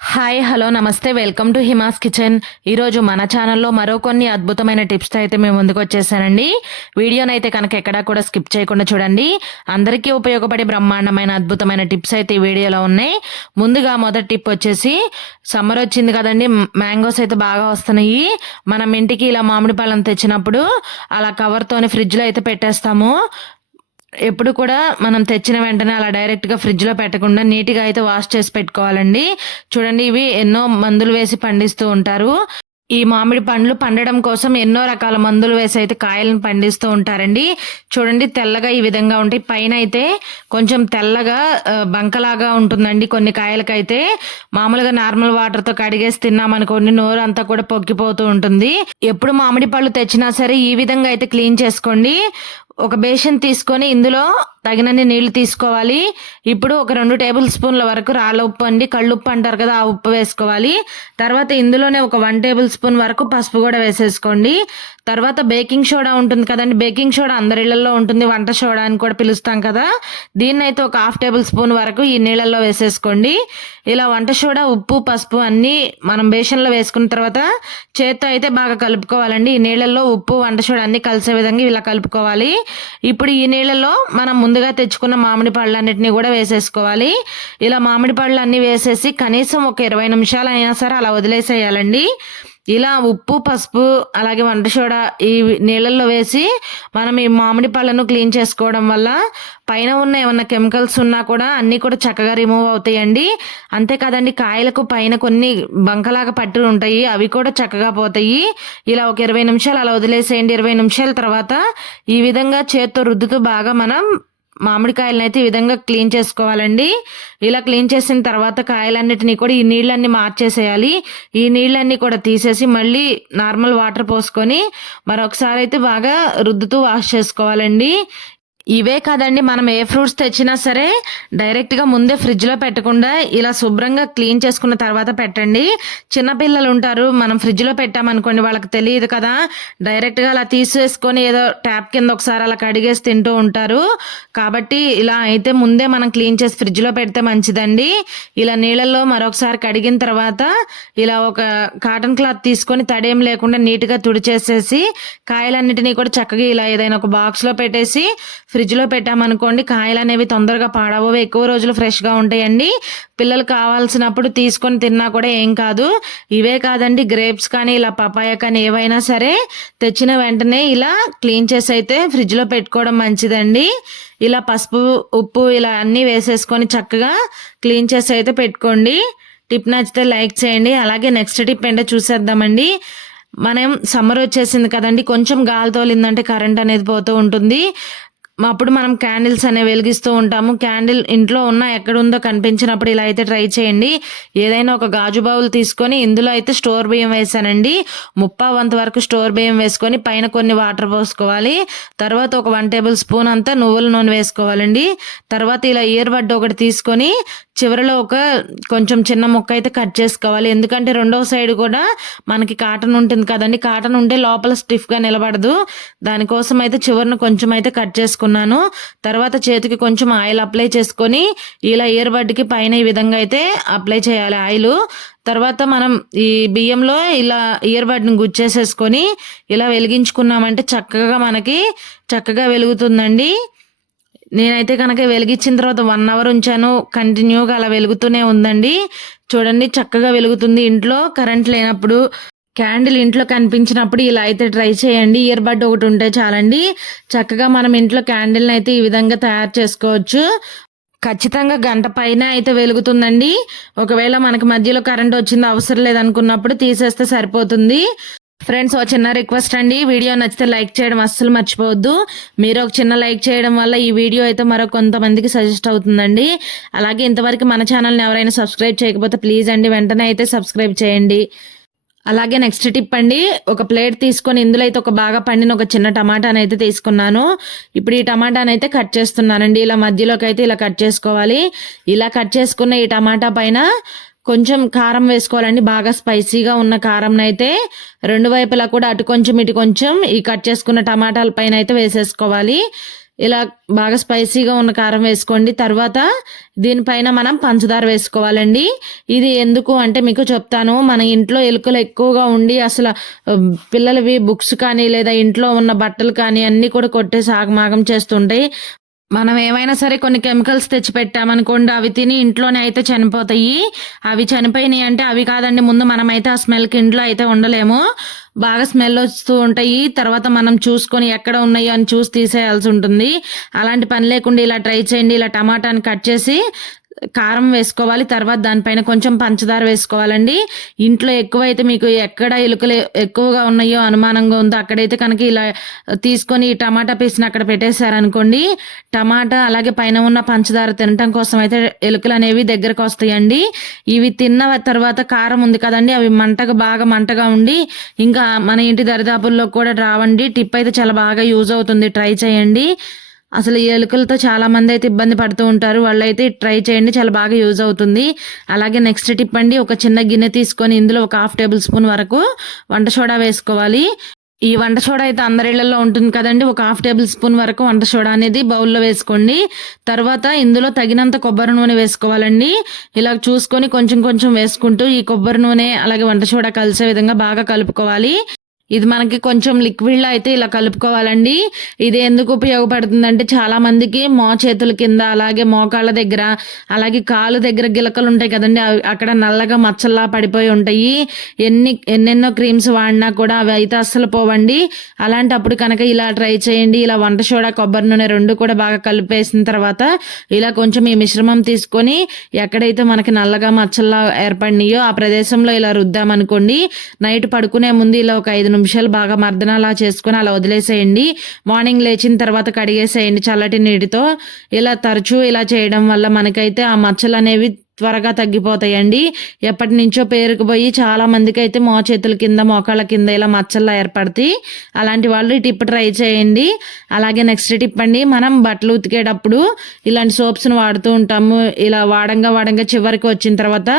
Hi hello నమస్తే. Welcome to Hima's kitchen. ఈరోజు మన ఛానల్లో మరో కొన్ని అద్భుతమైన టిప్స్తో అయితే మేము ముందుకు వచ్చేసానండి. వీడియోని అయితే కనుక ఎక్కడా కూడా స్కిప్ చేయకుండా చూడండి. అందరికీ ఉపయోగపడే బ్రహ్మాండమైన అద్భుతమైన టిప్స్ అయితే ఈ వీడియోలో ఉన్నాయి. ముందుగా మొదటి టిప్ వచ్చేసి సమ్మర్ వచ్చింది కదండి మ్యాంగోస్ అయితే బాగా వస్తున్నాయి. మనం ఇంటికి ఇలా మామిడి పళ్ళం తెచ్చినప్పుడు అలా కవర్తోని ఫ్రిడ్జ్లో అయితే పెట్టేస్తాము. ఎప్పుడు కూడా మనం తెచ్చిన వెంటనే అలా డైరెక్ట్గా ఫ్రిడ్జ్లో పెట్టకుండా నీట్గా అయితే వాష్ చేసి పెట్టుకోవాలండి. చూడండి ఇవి ఎన్నో మందులు వేసి పండిస్తూ ఉంటారు. ఈ మామిడి పండ్లు పండడం కోసం ఎన్నో రకాల మందులు వేసి అయితే కాయలను పండిస్తూ ఉంటారండి. చూడండి తెల్లగా ఈ విధంగా ఉంటాయి. పైన అయితే కొంచెం తెల్లగా బంకలాగా ఉంటుందండి కొన్ని కాయలకైతే. మామూలుగా నార్మల్ వాటర్తో కడిగేసి తిన్నామనుకోండి నోరు అంతా కూడా పొక్కిపోతూ ఉంటుంది. ఎప్పుడు మామిడి పళ్ళు తెచ్చినా సరే ఈ విధంగా అయితే క్లీన్ చేసుకోండి. ఒక బేషన్ తీసుకొని ఇందులో తగినన్ని నీళ్ళు తీసుకోవాలి. ఇప్పుడు ఒక రెండు టేబుల్ స్పూన్ల వరకు రాళ్ళ ఉప్పు అండి. కళ్ళు ఉప్పు అంటారు కదా ఆ ఉప్పు వేసుకోవాలి. తర్వాత ఇందులోనే ఒక వన్ టేబుల్ స్పూన్ వరకు పసుపు కూడా వేసేసుకోండి. తర్వాత బేకింగ్ సోడా ఉంటుంది కదండి. బేకింగ్ సోడా అందరి ఇళ్ళలో ఉంటుంది. వంట సోడా అని కూడా పిలుస్తాం కదా. దీన్ని అయితే ఒక హాఫ్ టేబుల్ స్పూన్ వరకు ఈ నీళ్ళల్లో వేసేసుకోండి. ఇలా వంట సోడా ఉప్పు పసుపు అన్నీ మనం బేషన్లో వేసుకున్న తర్వాత చేత్తో అయితే బాగా కలుపుకోవాలండి. ఈ నీళ్ళల్లో ఉప్పు వంట సోడా అన్ని కలిసే విధంగా ఇలా కలుపుకోవాలి. ఇప్పుడు ఈ నీళ్ళలో మనం ముందుగా తెచ్చుకున్న మామిడి పళ్ళన్నిటిని కూడా వేసేసుకోవాలి. ఇలా మామిడి పళ్ళు అన్నీ వేసేసి కనీసం ఒక ఇరవై నిమిషాలు అయినా సరే అలా వదిలేసేయాలండి. ఇలా ఉప్పు పసుపు అలాగే వంట సోడా ఈ నీళ్ళల్లో వేసి మనం ఈ మామిడి పళ్ళను క్లీన్ చేసుకోవడం వల్ల పైన ఉన్న ఏమన్నా కెమికల్స్ ఉన్నా కూడా అన్నీ కూడా చక్కగా రిమూవ్ అవుతాయండి. అంతేకాదండి కాయలకు పైన కొన్ని బంకలాగా పట్టు ఉంటాయి. అవి కూడా చక్కగా పోతాయి. ఇలా ఒక ఇరవై నిమిషాలు అలా వదిలేసేయండి. ఇరవై నిమిషాల తర్వాత ఈ విధంగా చేత్తో రుద్దుతూ బాగా మనం మామిడికాయలను అయితే ఈ విధంగా క్లీన్ చేసుకోవాలండి. ఇలా క్లీన్ చేసిన తర్వాత కాయలన్నిటినీ కూడా ఈ నీళ్ళన్నీ మార్చేసేయాలి. ఈ నీళ్ళన్నీ కూడా తీసేసి మళ్ళీ నార్మల్ వాటర్ పోసుకొని మరొకసారి అయితే బాగా రుద్దుతూ వాష్ చేసుకోవాలండి. ఇవే కాదండి మనం ఏ ఫ్రూట్స్ తెచ్చినా సరే డైరెక్ట్గా ముందే ఫ్రిడ్జ్లో పెట్టకుండా ఇలా శుభ్రంగా క్లీన్ చేసుకున్న తర్వాత పెట్టండి. చిన్నపిల్లలు ఉంటారు మనం ఫ్రిడ్జ్లో పెట్టామనుకోండి వాళ్ళకి తెలియదు కదా. డైరెక్ట్గా అలా తీసేసుకొని ఏదో ట్యాప్ కింద ఒకసారి అలా కడిగేసి తింటూ ఉంటారు. కాబట్టి ఇలా అయితే ముందే మనం క్లీన్ చేసి ఫ్రిడ్జ్లో పెడితే మంచిదండి. ఇలా నీళ్ళల్లో మరొకసారి కడిగిన తర్వాత ఇలా ఒక కాటన్ క్లాత్ తీసుకొని తడేం లేకుండా నీట్గా తుడిచేసేసి కాయలన్నిటినీ కూడా చక్కగా ఇలా ఏదైనా ఒక బాక్స్లో పెట్టేసి ఫ్రిడ్జ్లో పెట్టామనుకోండి కాయలు అనేవి తొందరగా పాడవు ఎక్కువ రోజులు ఫ్రెష్గా ఉంటాయండి. పిల్లలు కావాల్సినప్పుడు తీసుకొని తిన్నా కూడా ఏం కాదు. ఇవే కాదండి గ్రేప్స్ కానీ ఇలా పపాయ కానీ ఏవైనా సరే తెచ్చిన వెంటనే ఇలా క్లీన్ చేసి అయితే ఫ్రిడ్జ్లో పెట్టుకోవడం మంచిదండి. ఇలా పసుపు ఉప్పు ఇలా అన్నీ వేసేసుకొని చక్కగా క్లీన్ చేసి అయితే పెట్టుకోండి. టిప్ నచ్చితే లైక్ చేయండి. అలాగే నెక్స్ట్ టిప్ ఏంటో చూసేద్దామండి. మనం సమ్మర్ వచ్చేసింది కదండి కొంచెం గాలి తోలిందంటే కరెంట్ అనేది పోతూ ఉంటుంది. అప్పుడు మనం క్యాండిల్స్ అనేవి వెలిగిస్తూ ఉంటాము. క్యాండిల్ ఇంట్లో ఉన్న ఎక్కడ ఉందో కనిపించినప్పుడు ఇలా అయితే ట్రై చేయండి. ఏదైనా ఒక గాజు బౌల్ తీసుకొని ఇందులో అయితే స్టోర్ బియ్యం వేసానండి. ముప్పా వంత వరకు స్టోర్ బియ్యం వేసుకొని పైన కొన్ని వాటర్ పోసుకోవాలి. తర్వాత ఒక వన్ టేబుల్ స్పూన్ అంతా నువ్వుల నూనె వేసుకోవాలండి. తర్వాత ఇలా ఇయర్ బడ్ ఒకటి తీసుకొని చివరిలో ఒక కొంచెం చిన్న ముక్క అయితే కట్ చేసుకోవాలి. ఎందుకంటే రెండవ సైడ్ కూడా మనకి కాటన్ ఉంటుంది కదండి. కాటన్ ఉంటే లోపల స్టిఫ్గా నిలబడదు. దానికోసం అయితే చివరిని కొంచెం అయితే కట్ చేసుకున్నాను తర్వాత చేతికి కొంచెం ఆయిల్ అప్లై చేసుకొని ఇలా ఇయర్ బడ్కి పైన ఈ విధంగా అయితే అప్లై చేయాలి ఆయిల్. తర్వాత మనం ఈ బియ్యంలో ఇలా ఇయర్ బడ్ని గుచ్చేసేసుకొని ఇలా వెలిగించుకున్నామంటే చక్కగా మనకి చక్కగా వెలుగుతుందండి. నేనైతే కనుక వెలిగించిన తర్వాత వన్ అవర్ ఉంచాను. కంటిన్యూగా అలా వెలుగుతూనే ఉందండి. చూడండి చక్కగా వెలుగుతుంది. ఇంట్లో కరెంట్ లేనప్పుడు క్యాండిల్ ఇంట్లో కనిపించినప్పుడు ఇలా అయితే ట్రై చేయండి. ఇయర్ బడ్ ఒకటి ఉంటే చాలండి. చక్కగా మనం ఇంట్లో క్యాండిల్ని అయితే ఈ విధంగా తయారు చేసుకోవచ్చు. ఖచ్చితంగా గంట పైన అయితే వెలుగుతుందండి. ఒకవేళ మనకి మధ్యలో కరెంట్ వచ్చింది అవసరం లేదనుకున్నప్పుడు తీసేస్తే సరిపోతుంది. ఫ్రెండ్స్ ఒక చిన్న రిక్వెస్ట్ అండి. వీడియో నచ్చితే లైక్ చేయడం అస్సలు మర్చిపోవద్దు. మీరు ఒక చిన్న లైక్ చేయడం వల్ల ఈ వీడియో అయితే మరో కొంతమందికి సజెస్ట్ అవుతుందండి. అలాగే ఇంతవరకు మన ఛానల్ని ఎవరైనా సబ్స్క్రైబ్ చేయకపోతే ప్లీజ్ అండి వెంటనే అయితే సబ్స్క్రైబ్ చేయండి. అలాగే నెక్స్ట్ టిప్ అండి ఒక ప్లేట్ తీసుకొని ఇందులో అయితే ఒక బాగా పండిన ఒక చిన్న టమాటాని అయితే తీసుకున్నాను. ఇప్పుడు ఈ టమాటాని అయితే కట్ చేస్తున్నానండి. ఇలా మధ్యలోకి అయితే ఇలా కట్ చేసుకోవాలి. ఇలా కట్ చేసుకున్న ఈ టమాటా పైన కొంచెం కారం వేసుకోవాలండి. బాగా స్పైసీగా ఉన్న కారం అయితే రెండు వైపులా కూడా అటు కొంచెం ఇటు కొంచెం ఈ కట్ చేసుకున్న టమాటాల పైన అయితే వేసేసుకోవాలి. ఇలా బాగా స్పైసీగా ఉన్న కారం వేసుకోండి. తర్వాత దీనిపైన మనం పంచదార వేసుకోవాలండి. ఇది ఎందుకు అంటే మీకు చెప్తాను. మన ఇంట్లో ఎలుకలు ఎక్కువగా ఉండి అసలు పిల్లలవి బుక్స్ కానీ లేదా ఇంట్లో ఉన్న బట్టలు కానీ అన్నీ కూడా కొట్టేసి ఆగమాగం చేస్తుంటాయి. మనం ఏమైనా సరే కొన్ని కెమికల్స్ తెచ్చి పెట్టామనుకోండి అవి తిని ఇంట్లోనే అయితే చనిపోతాయి. అవి చనిపోయినాయి అంటే అవి కాదండి ముందు మనమైతే ఆ స్మెల్కి ఇంట్లో అయితే ఉండలేము. బాగా స్మెల్ వస్తూ ఉంటాయి. తర్వాత మనం చూసుకొని ఎక్కడ ఉన్నాయో అని చూసి తీసేయాల్సి ఉంటుంది. అలాంటి పని లేకుండా ఇలా ట్రై చేయండి ఇలా టమాటాని కట్ చేసి కారం వేసుకోవాలి తర్వాత దానిపైన కొంచెం పంచదార వేసుకోవాలండి. ఇంట్లో ఎక్కువైతే మీకు ఎక్కడ ఎలుకలు ఎక్కువగా ఉన్నాయో అనుమానంగా ఉందో అక్కడైతే కనుక ఇలా తీసుకొని ఈ టమాటా పీస్ని అక్కడ పెట్టేశారనుకోండి. టమాటా అలాగే పైన ఉన్న పంచదార తినటం కోసం అయితే ఎలుకలు అనేవి దగ్గరకు వస్తాయండి. ఇవి తిన్న తర్వాత కారం ఉంది కదండి అవి మంటగా బాగా మంటగా ఉండి ఇంకా మన ఇంటి దరిదాపుల్లో కూడా రావండి. టిప్ అయితే చాలా బాగా యూజ్ అవుతుంది. ట్రై చేయండి. అసలు ఈ ఎలుకలతో చాలా మంది అయితే ఇబ్బంది పడుతూ ఉంటారు. వాళ్ళైతే ట్రై చేయండి. చాలా బాగా యూజ్ అవుతుంది. అలాగే నెక్స్ట్ టిప్ అండి. ఒక చిన్న గిన్నె తీసుకొని ఇందులో ఒక హాఫ్ టేబుల్ స్పూన్ వరకు వంట సోడా వేసుకోవాలి. ఈ వంట సోడా అయితే అందరిళ్ళలో ఉంటుంది కదండి. ఒక హాఫ్ టేబుల్ స్పూన్ వరకు వంట సోడా అనేది బౌల్లో వేసుకోండి. తర్వాత ఇందులో తగినంత కొబ్బరి నూనె వేసుకోవాలండి. ఇలా చూసుకొని కొంచెం కొంచెం వేసుకుంటూ ఈ కొబ్బరి నూనె అలాగే వంట సోడా కలిసే విధంగా బాగా కలుపుకోవాలి. ఇది మనకి కొంచెం లిక్విడ్లో అయితే ఇలా కలుపుకోవాలండి. ఇది ఎందుకు ఉపయోగపడుతుందంటే చాలా మందికి మో చేతుల కింద అలాగే మోకాళ్ళ దగ్గర అలాగే కాలు దగ్గర గిలకలు ఉంటాయి కదండి. అవి అక్కడ నల్లగా మచ్చల్లా పడిపోయి ఉంటాయి. ఎన్ని ఎన్నెన్నో క్రీమ్స్ వాడినా కూడా అవి అయితే అస్సలు పోవండి. అలాంటప్పుడు కనుక ఇలా ట్రై చేయండి. ఇలా వంట సోడా కొబ్బరి నూనె రెండు కూడా బాగా కలిపేసిన తర్వాత ఇలా కొంచెం ఈ మిశ్రమం తీసుకొని ఎక్కడైతే మనకి నల్లగా మచ్చల్లా ఏర్పడినాయో ఆ ప్రదేశంలో ఇలా రుద్దామనుకోండి నైట్ పడుకునే ముందు ఇలా ఒక ఐదు నిమిషాలు బాగా మర్దన అలా చేసుకొని అలా వదిలేసేయండి. మార్నింగ్ లేచిన తర్వాత కడిగేసేయండి చల్లటి నీటితో. ఇలా తరచూ ఇలా చేయడం వల్ల మనకైతే ఆ మచ్చలు అనేవి త్వరగా తగ్గిపోతాయండి. ఎప్పటి నుంచో పేరుకుపోయి చాలా మందికి అయితే మో చేతుల కింద మోకాళ్ళ కింద ఇలా మచ్చల్లా ఏర్పడతాయి. అలాంటి వాళ్ళు ఈ టిప్ ట్రై చేయండి. అలాగే నెక్స్ట్ టిప్ అండి మనం బట్టలు ఉతికేటప్పుడు ఇలాంటి సోప్స్ని వాడుతూ ఉంటాము. ఇలా వాడంగా వాడంగా చివరికి వచ్చిన తర్వాత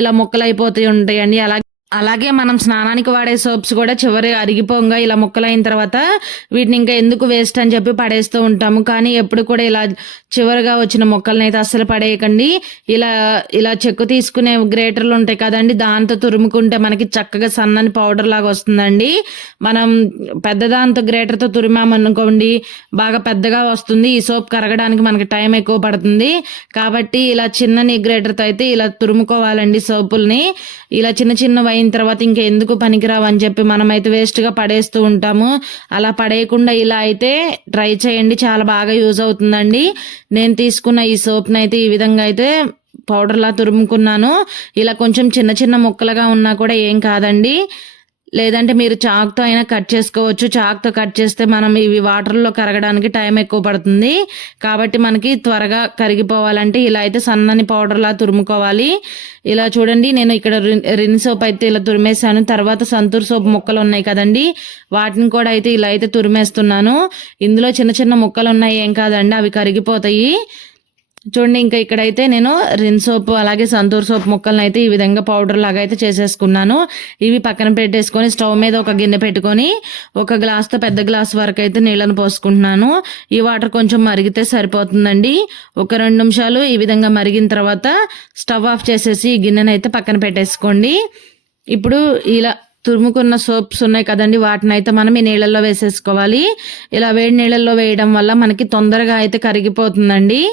ఇలా ముక్కలు అయిపోతూ ఉంటాయండి. అలాగే అలాగే మనం స్నానానికి వాడే సోప్స్ కూడా చివరి అరిగిపోగా ఇలా ముక్కలైన తర్వాత వీటిని ఇంకా ఎందుకు వేస్ట్ అని చెప్పి పడేస్తూ ఉంటాము. కానీ ఎప్పుడు కూడా ఇలా చివరిగా వచ్చిన మొక్కల్ని అయితే అస్సలు పడేయకండి. ఇలా ఇలా చెక్కు తీసుకునే గ్రేటర్లు ఉంటాయి కదండి. దాంతో తురుముకుంటే మనకి చక్కగా సన్నని పౌడర్ లాగా వస్తుందండి. మనం పెద్ద దాంతో గ్రేటర్తో తురిమామనుకోండి బాగా పెద్దగా వస్తుంది. ఈ సోప్ కరగడానికి మనకి టైం ఎక్కువ పడుతుంది. కాబట్టి ఇలా చిన్నని గ్రేటర్తో అయితే ఇలా తురుముకోవాలండి సోపుల్ని. ఇలా చిన్న చిన్నవి అయిన తర్వాత ఇంకా ఎందుకు పనికిరావు అని చెప్పి మనమైతే వేస్ట్గా పడేస్తూ ఉంటాము. అలా పడేయకుండా ఇలా అయితే ట్రై చేయండి. చాలా బాగా యూజ్ అవుతుందండి. నేను తీసుకున్న ఈ సోప్ని అయితే ఈ విధంగా అయితే పౌడర్లా తురుముకున్నాను. ఇలా కొంచెం చిన్న చిన్న ముక్కలుగా ఉన్నా కూడా ఏం కాదండి. లేదంటే మీరు చాక్తో అయినా కట్ చేసుకోవచ్చు. చాక్తో కట్ చేస్తే మనం ఇవి వాటర్లో కరగడానికి టైం ఎక్కువ పడుతుంది. కాబట్టి మనకి త్వరగా కరిగిపోవాలంటే ఇలా అయితే సన్నని పౌడర్లా తురుముకోవాలి. ఇలా చూడండి నేను ఇక్కడ రిన్ సోప్ అయితే ఇలా తురిమేశాను. తర్వాత సంతూర్ సోప్ ముక్కలు ఉన్నాయి కదండి వాటిని కూడా అయితే ఇలా అయితే తురిమేస్తున్నాను. ఇందులో చిన్న చిన్న ముక్కలు ఉన్నాయి ఏం కాదండి అవి కరిగిపోతాయి. చూడండి ఇంకా ఇక్కడైతే నేను రిన్ సోప్ అలాగే సంతూర్ సోప్ ముక్కలను అయితే ఈ విధంగా పౌడర్ లాగా అయితే చేసేసుకున్నాను. ఇవి పక్కన పెట్టేసుకొని స్టవ్ మీద ఒక గిన్నె పెట్టుకొని ఒక గ్లాస్తో పెద్ద గ్లాస్ వరకు అయితే నీళ్ళను పోసుకుంటున్నాను. ఈ వాటర్ కొంచెం మరిగితే సరిపోతుందండి. ఒక రెండు నిమిషాలు ఈ విధంగా మరిగిన తర్వాత స్టవ్ ఆఫ్ చేసేసి ఈ గిన్నెను అయితే పక్కన పెట్టేసుకోండి. ఇప్పుడు ఇలా తురుముకున్న సోప్స్ ఉన్నాయి కదండి వాటిని అయితే మనం ఈ నీళ్ళల్లో వేసేసుకోవాలి. ఇలా వేడి నీళ్ళల్లో వేయడం వల్ల మనకి తొందరగా అయితే కరిగిపోతుందండి.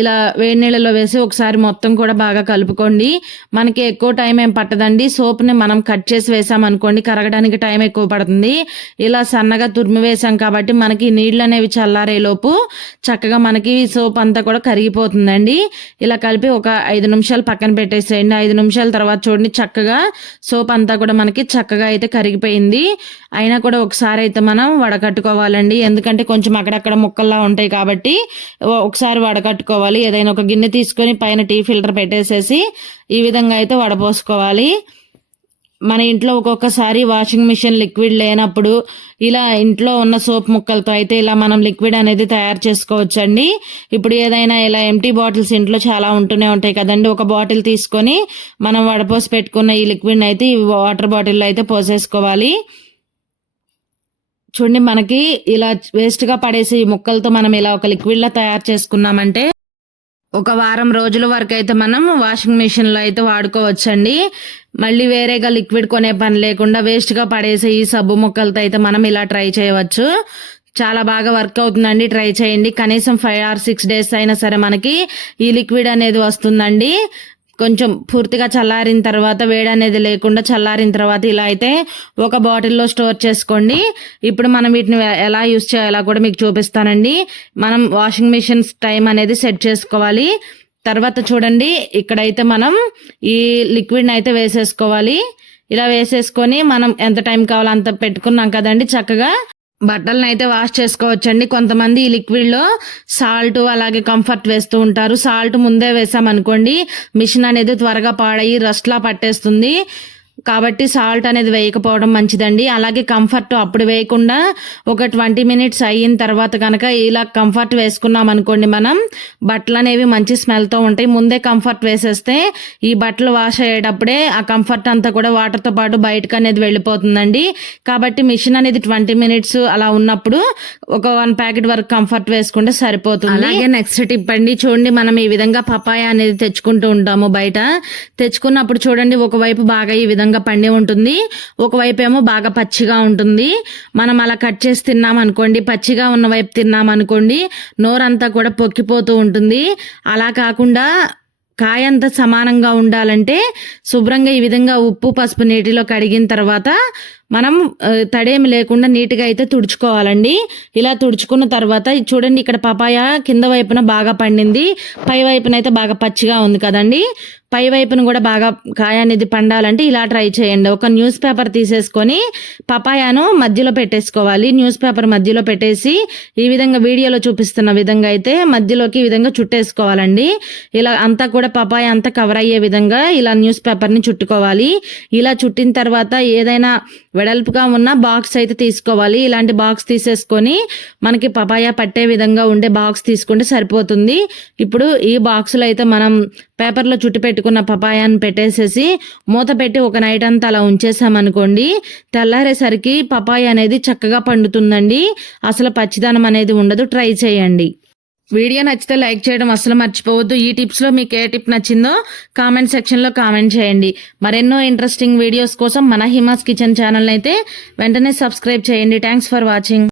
ఇలా వేడి నీళ్ళలో వేసి ఒకసారి మొత్తం కూడా బాగా కలుపుకోండి. మనకి ఎక్కువ టైం ఏం పట్టదండి. సోప్ని మనం కట్ చేసి వేసామనుకోండి కరగడానికి టైం ఎక్కువ పడుతుంది. ఇలా సన్నగా తురిమి వేసాం కాబట్టి మనకి నీళ్ళు అనేవి చల్లారేలోపు చక్కగా మనకి సోప్ అంతా కూడా కరిగిపోతుందండి. ఇలా కలిపి ఒక ఐదు నిమిషాలు పక్కన పెట్టేసేయండి. ఐదు నిమిషాల తర్వాత చూడండి చక్కగా సోప్ అంతా కూడా మనకి చక్కగా అయితే కరిగిపోయింది. అయినా కూడా ఒకసారి అయితే మనం వడకట్టుకోవాలండి. ఎందుకంటే కొంచెం అక్కడక్కడ ముక్కల్లా ఉంటాయి కాబట్టి ఒకసారి వడకట్టుకోవాలి. ఏదైనా ఒక గిన్నె తీసుకొని పైన టీ ఫిల్టర్ పెట్టేసేసి ఈ విధంగా అయితే వడపోసుకోవాలి మన ఇంట్లో ఒక్కొక్కసారి వాషింగ్ మిషన్ లిక్విడ్ లేనప్పుడు ఇలా ఇంట్లో ఉన్న సోప్ ముక్కలతో అయితే ఇలా మనం లిక్విడ్ అనేది తయారు చేసుకోవచ్చండి. ఇప్పుడు ఏదైనా ఇలా ఎంటీ బాటిల్స్ ఇంట్లో చాలా ఉంటూనే ఉంటాయి కదండి. ఒక బాటిల్ తీసుకొని మనం వడపోసి పెట్టుకున్న ఈ లిక్విడ్ని అయితే ఈ వాటర్ బాటిల్లో అయితే పోసేసుకోవాలి. చూడండి మనకి ఇలా వేస్ట్గా పడేసి ఈ ముక్కలతో మనం ఇలా ఒక లిక్విడ్లా తయారు చేసుకున్నామంటే ఒక వారం రోజుల వరకు అయితే మనం వాషింగ్ మిషన్లో అయితే వాడుకోవచ్చండి. మళ్ళీ వేరేగా లిక్విడ్ కొనే పని లేకుండా వేస్ట్గా పడేసే ఈ సబ్బు ముక్కలతో అయితే మనం ఇలా ట్రై చేయవచ్చు. చాలా బాగా వర్క్ అవుతుందండి ట్రై చేయండి. కనీసం ఫైవ్ ఆర్ సిక్స్ డేస్ అయినా సరే మనకి ఈ లిక్విడ్ అనేది వస్తుందండి. కొంచెం పూర్తిగా చల్లారిన తర్వాత వేడి అనేది లేకుండా చల్లారిన తర్వాత ఇలా అయితే ఒక బాటిల్లో స్టోర్ చేసుకోండి. ఇప్పుడు మనం వీటిని ఎలా యూస్ చేయాలో కూడా మీకు చూపిస్తానండి. మనం వాషింగ్ మిషన్స్ టైం అనేది సెట్ చేసుకోవాలి. తర్వాత చూడండి ఇక్కడైతే మనం ఈ లిక్విడ్ని అయితే వేసేసుకోవాలి. ఇలా వేసేసుకొని మనం ఎంత టైం కావాలో అంత పెట్టుకున్నాం కదండి చక్కగా. బట్టలను అయితే వాష్ చేసుకోవచ్చండి. కొంతమంది ఈ లిక్విడ్లో సాల్ట్ అలాగే కంఫర్ట్ వేస్తూ ఉంటారు. సాల్ట్ ముందే వేసామనుకోండి మిషన్ అనేది త్వరగా పాడయి రస్ట్లా పట్టేస్తుంది. కాబట్టి సాల్ట్ అనేది వేయకపోవడం మంచిదండి. అలాగే కంఫర్ట్ అప్పుడు వేయకుండా ఒక ట్వంటీ మినిట్స్ అయిన తర్వాత కనుక ఇలా కంఫర్ట్ వేసుకున్నాం అనుకోండి మనం బట్టలు అనేవి మంచి స్మెల్తో ఉంటాయి. ముందే కంఫర్ట్ వేసేస్తే ఈ బట్టలు వాష్ అయ్యేటప్పుడే ఆ కంఫర్ట్ అంతా కూడా వాటర్తో పాటు బయటకు అనేది వెళ్ళిపోతుందండి. కాబట్టి మిషన్ అనేది ట్వంటీ మినిట్స్ అలా ఉన్నప్పుడు ఒక వన్ ప్యాకెట్ వరకు కంఫర్ట్ వేసుకుంటే సరిపోతుంది. అలాగే నెక్స్ట్ టిప్ అండి చూడండి మనం ఈ విధంగా పపాయ అనేది తెచ్చుకుంటూ ఉంటాము బయట. తెచ్చుకున్నప్పుడు చూడండి ఒకవైపు బాగా ఈ విధంగా పండి ఉంటుంది. ఒకవైపు ఏమో బాగా పచ్చిగా ఉంటుంది. మనం అలా కట్ చేసి తిన్నాం అనుకోండి పచ్చిగా ఉన్న వైపు తిన్నాం అనుకోండి నోరంతా కూడా పొక్కిపోతూ ఉంటుంది. అలా కాకుండా కాయ అంతా సమానంగా ఉండాలంటే శుభ్రంగా ఈ విధంగా ఉప్పు పసుపు నీటిలో కడిగిన తర్వాత మనం తడేమి లేకుండా నీట్గా అయితే తుడుచుకోవాలండి. ఇలా తుడుచుకున్న తర్వాత చూడండి ఇక్కడ పపాయ కింద వైపున బాగా పండింది. పై వైపున అయితే బాగా పచ్చిగా ఉంది కదండి. పై వైపున కూడా బాగా కాయ అనేది పండాలంటే ఇలా ట్రై చేయండి. ఒక న్యూస్ పేపర్ తీసేసుకొని పపాయాను మధ్యలో పెట్టేసుకోవాలి. న్యూస్ పేపర్ మధ్యలో పెట్టేసి ఈ విధంగా వీడియోలో చూపిస్తున్న విధంగా అయితే మధ్యలోకి ఈ విధంగా చుట్టేసుకోవాలండి. ఇలా అంతా కూడా పపాయ అంతా కవర్ అయ్యే విధంగా ఇలా న్యూస్ పేపర్ని చుట్టుకోవాలి. ఇలా చుట్టిన తర్వాత ఏదైనా వెడల్పుగా ఉన్న బాక్స్ అయితే తీసుకోవాలి. ఇలాంటి బాక్స్ తీసేసుకొని మనకి పపాయ పట్టే విధంగా ఉండే బాక్స్ తీసుకుంటే సరిపోతుంది. ఇప్పుడు ఈ బాక్సులో అయితే మనం పేపర్లో చుట్టి పెట్టుకున్న పపాయాన్ని పెట్టేసేసి మూత పెట్టి ఒక నైట్ అంతా అలా ఉంచేసామనుకోండి తెల్లారేసరికి పపాయ అనేది చక్కగా పండుతుందండి. అసలు పచ్చిదనం అనేది ఉండదు. ట్రై చేయండి. వీడియో నచ్చితే లైక్ చేయడం అసలు మర్చిపోవద్దు. ఈ టిప్స్లో మీకు ఏ టిప్ నచ్చిందో కామెంట్ సెక్షన్లో కామెంట్ చేయండి. మరెన్నో ఇంట్రెస్టింగ్ వీడియోస్ కోసం మన హిమాస్ కిచెన్ ఛానల్ అయితే వెంటనే సబ్స్క్రైబ్ చేయండి. Thanks for watching